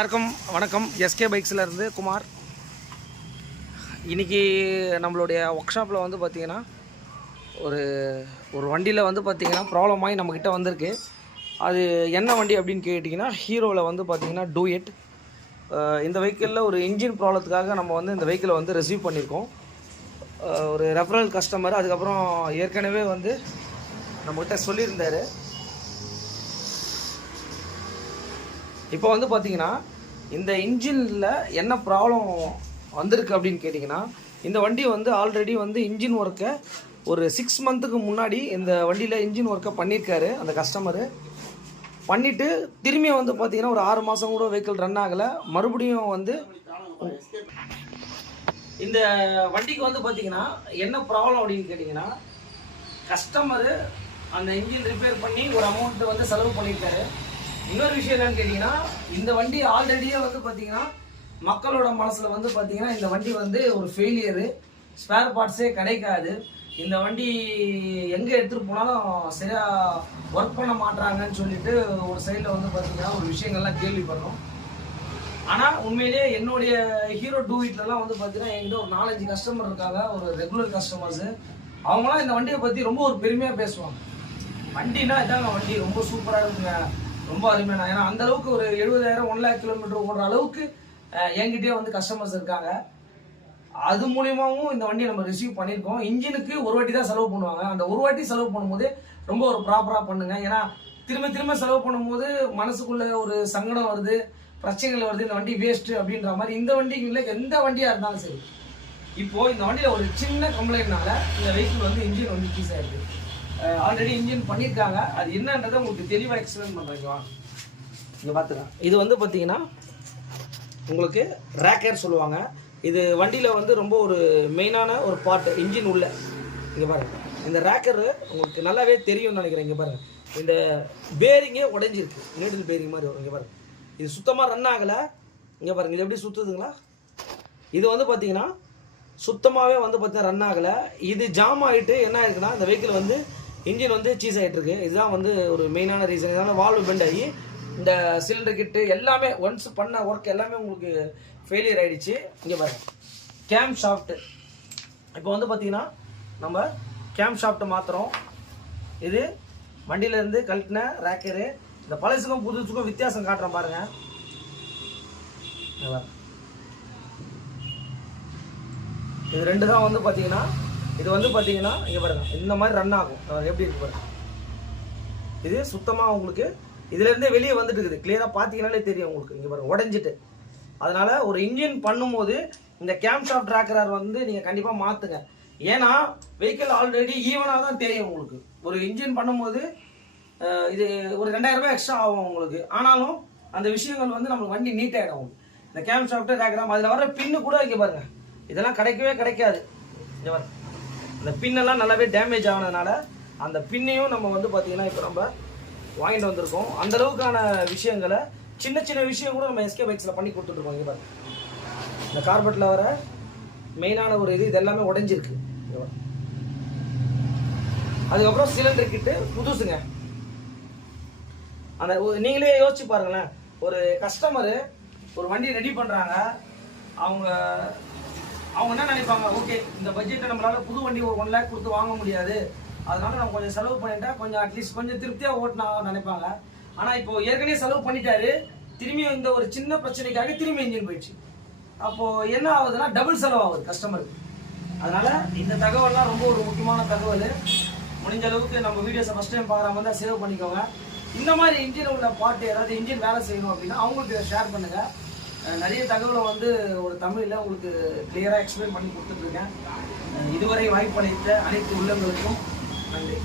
எல்லாருக்கும் வணக்கம். எஸ்கே பைக்ஸில் இருந்து குமார். இன்றைக்கி நம்மளுடைய ஒர்க் ஷாப்பில் வந்து பார்த்திங்கன்னா ஒரு வண்டியில் வந்து பார்த்திங்கன்னா ப்ராப்ளம் ஆகி நம்மக்கிட்ட வந்திருக்கு. அது என்ன வண்டி அப்படின்னு கேட்டிங்கன்னா ஹீரோவில் வந்து பார்த்திங்கன்னா டூயட். இந்த வெஹிக்கிளில் ஒரு இன்ஜின் ப்ராப்ளத்துக்காக நம்ம வந்து இந்த வெஹிக்கிளை வந்து ரிசீவ் பண்ணியிருக்கோம். ஒரு ரெஃபரல் கஸ்டமர், அதுக்கப்புறம் ஏற்கனவே வந்து நம்மக்கிட்ட சொல்லியிருந்தார். இப்போ வந்து பார்த்தீங்கன்னா இந்த இன்ஜினில் என்ன ப்ராப்ளம் வந்திருக்கு அப்படின்னு கேட்டிங்கன்னா, இந்த வண்டி வந்து ஆல்ரெடி வந்து இன்ஜின் ஒர்க்கை ஒரு 6 மந்த்துக்கு முன்னாடி இந்த வண்டியில் இன்ஜின் ஒர்க்கை பண்ணியிருக்காரு அந்த கஸ்டமரு. பண்ணிவிட்டு திரும்பியும் வந்து பார்த்திங்கன்னா ஒரு 6 மாதம் கூட வெஹிக்கிள் ரன் ஆகலை. மறுபடியும் வந்து இந்த வண்டிக்கு வந்து பார்த்திங்கன்னா என்ன ப்ராப்ளம் அப்படின்னு கேட்டிங்கன்னா, கஸ்டமரு அந்த இன்ஜின் ரிப்பேர் பண்ணி ஒரு அமௌண்ட்டு வந்து செலவு பண்ணியிருக்காரு. இன்னொரு விஷயம் என்னன்னு கேட்டிங்கன்னா, இந்த வண்டி ஆல்ரெடியே வந்து பார்த்தீங்கன்னா மக்களோட மனசில் வந்து பார்த்தீங்கன்னா இந்த வண்டி வந்து ஒரு ஃபெயிலியரு, ஸ்பேர் பார்ட்ஸே கிடைக்காது, இந்த வண்டி எங்கே எடுத்துகிட்டு போனாலும் சரியாக ஒர்க் பண்ண மாட்டாங்கன்னு சொல்லிட்டு ஒரு சைடில் வந்து பார்த்தீங்கன்னா ஒரு விஷயங்கள்லாம் கேள்விப்படுறோம். ஆனால் உண்மையிலேயே என்னுடைய ஹீரோ டூயிட்லலாம் வந்து பார்த்தீங்கன்னா என்கிட்ட ஒரு 4-5 கஸ்டமர் இருக்காங்க, ஒரு ரெகுலர் கஸ்டமர்ஸு. அவங்களாம் இந்த வண்டியை பற்றி ரொம்ப ஒரு பெருமையாக பேசுவாங்க. வண்டினா இதாங்க வண்டி ரொம்ப சூப்பராக இருக்குங்க, ரொம்ப அருமையான. ஏன்னா அந்த அளவுக்கு ஒரு 70,000 1 lakh கிலோமீட்டர் ஓடுற அளவுக்கு என்கிட்டயே வந்து கஸ்டமர்ஸ் இருக்காங்க. அது மூலியமாகவும் இந்த வண்டியை நம்ம ரிசீவ் பண்ணியிருக்கோம். இன்ஜினுக்கு ஒரு வாட்டி தான் செலவு பண்ணுவாங்க. அந்த ஒரு வாட்டி செலவு பண்ணும்போது ரொம்ப ஒரு ப்ராப்பராக பண்ணுங்க. ஏன்னா திரும்ப செலவு பண்ணும்போது மனசுக்குள்ள ஒரு சங்கடம் வருது, பிரச்சனைகள் வருது, இந்த வண்டி வேஸ்ட்டு அப்படின்ற மாதிரி. இந்த வண்டிக்கு இல்லை, எந்த வண்டியாக இருந்தாலும் சரி. இப்போது இந்த வண்டியில் ஒரு சின்ன கம்ப்ளைண்ட்னால இந்த வெஹிக்கிள் வந்து இன்ஜின் வந்து கீஸ் ஆகிடுது. ஆல்ரெடி இன்ஜின் பண்ணியிருக்காங்க. அது என்னன்றதை உங்களுக்கு தெளிவாக எக்ஸ்பிளைன் பண்ணுறீங்க. இங்கே பார்த்துக்கலாம். இது வந்து பார்த்தீங்கன்னா உங்களுக்கு ரேக்கர் சொல்லுவாங்க. இது வண்டியில் வந்து ரொம்ப ஒரு மெயினான ஒரு பார்ட் இன்ஜின் உள்ள. இங்கே பாருங்கள், இந்த ரேக்கரு உங்களுக்கு நல்லாவே தெரியும்னு நினைக்கிறேன். இங்கே பாருங்கள், இந்த பேரிங்கே உடைஞ்சிருக்கு, நீடில் பேரிங் மாதிரி வரும். இங்கே பாருங்கள், இது சுத்தமாக ரன் ஆகலை. இங்கே பாருங்கள், இது எப்படி சுற்றுதுங்களா? இது வந்து பார்த்தீங்கன்னா சுத்தமாகவே வந்து பார்த்தீங்கன்னா ரன் ஆகலை. இது ஜாம் ஆகிட்டு என்ன ஆயிருக்குன்னா, இந்த வெஹிக்கிள் வந்து இன்ஜின் வந்து சீஸ் ஆகிட்டு இருக்கு. இதுதான் வந்து ஒரு மெயினான ரீசன். இதனால் வால்வு பெண்ட் ஆகி இந்த சிலிண்டர் கிட்டு எல்லாமே ஒன்ஸ் பண்ண ஒர்க் எல்லாமே உங்களுக்கு ஃபெயிலியர் ஆகிடுச்சு. இங்கே பாருங்கள், கேம் ஷாஃப்ட்டு. இப்போ வந்து பார்த்தீங்கன்னா நம்ம கேம் ஷாஃப்ட்டை மாற்றுறோம். இது வண்டியிலேருந்து கழட்டின ரேக்கரு. இந்த பழசுக்கும் புதுசுக்கும் வித்தியாசம் காட்டுறோம் பாருங்கள். இது ரெண்டு தான் வந்து பார்த்தீங்கன்னா, இது வந்து பார்த்தீங்கன்னா இங்கே பாருங்கள், இந்த மாதிரி ரன் ஆகும். எப்படி இருக்கு பாருங்கள். இது சுத்தமாக உங்களுக்கு இதுலேருந்தே வெளியே வந்துட்டு இருக்குது. கிளியராக பார்த்தீங்கன்னாலே தெரியும் உங்களுக்கு. இங்கே பாருங்கள், உடஞ்சிட்டு. அதனால் ஒரு இன்ஜின் பண்ணும்போது இந்த கேம் ஷாஃப்ட் ரேக்கர் வந்து நீங்கள் கண்டிப்பாக மாற்றுங்க. ஏன்னா வெஹிக்கிள் ஆல்ரெடி ஈவனாக தான் தெரியும் உங்களுக்கு. ஒரு இன்ஜின் பண்ணும்போது இது ஒரு 2000 ரூபாய் எக்ஸ்ட்ரா ஆகும் உங்களுக்கு. ஆனாலும் அந்த விஷயங்கள் வந்து நம்மளுக்கு வண்டி நீட்டாகிடும். இந்த கேம் ஷாஃப்ட் ரேக்கர் அதில் வர பின்னு கூட இங்கே பாருங்கள், இதெல்லாம் கிடைக்கவே கிடைக்காது. இங்கே பாருங்கள், அந்த பின்னெல்லாம் நல்லாவே டேமேஜ் ஆனதுனால அந்த பின்னையும் நம்ம வந்து பார்த்திங்கன்னா இப்போ நம்ம வாங்கிட்டு வந்திருக்கோம். அந்தளவுக்கான விஷயங்களை சின்ன விஷயம் கூட நம்ம எஸ்கே பைக்ஸில் பண்ணி கொடுத்துட்ருக்கோம். இங்கே பாருங்கள், இந்த கார்பெட்டில் வர மெயினான ஒரு இது எல்லாமே உடஞ்சிருக்கு. அதுக்கப்புறம் சிலிண்டர் கிட்டு புதுசுங்க. அந்த நீங்களே யோசிச்சு பாருங்களேன், ஒரு கஸ்டமரு ஒரு வண்டி ரெடி பண்ணுறாங்க. அவங்க என்ன நினைப்பாங்க, ஓகே இந்த பட்ஜெட்டை நம்மளால் புது வண்டி ஒரு 1 lakh கொடுத்து வாங்க முடியாது, அதனால நம்ம கொஞ்சம் செலவு பண்ணிட்டா கொஞ்சம் அட்லீஸ்ட் கொஞ்சம் திருப்தியாக ஓட்டினா நினைப்பாங்க. ஆனால் இப்போ ஏற்கனவே செலவு பண்ணிட்டாரு, திரும்பியும் இந்த ஒரு சின்ன பிரச்சனைக்காக திரும்பி இன்ஜின் போயிடுச்சு. அப்போது என்ன ஆகுதுன்னா டபுள் செலவு ஆகுது கஸ்டமருக்கு. அதனால் இந்த தகவல்லாம் ரொம்ப ஒரு முக்கியமான தகவல். முடிஞ்ச அளவுக்கு நம்ம வீடியோஸை ஃபஸ்ட் டைம் பார்க்குறாம தான் சேவ் பண்ணிக்கோங்க. இந்த மாதிரி இன்ஜின் உள்ள பார்ட்டு ஏதாவது இன்ஜின் வேலை செய்யணும் அப்படின்னா அவங்களுக்கு ஷேர் பண்ணுங்கள். நிறைய தகவலை வந்து ஒரு தமிழில் உங்களுக்கு கிளியராக எக்ஸ்பிளைன் பண்ணி கொடுத்துட்ருக்கேன். இதுவரை வாய்ப்பளித்த அனைத்து உள்ளங்களுக்கும் நன்றி.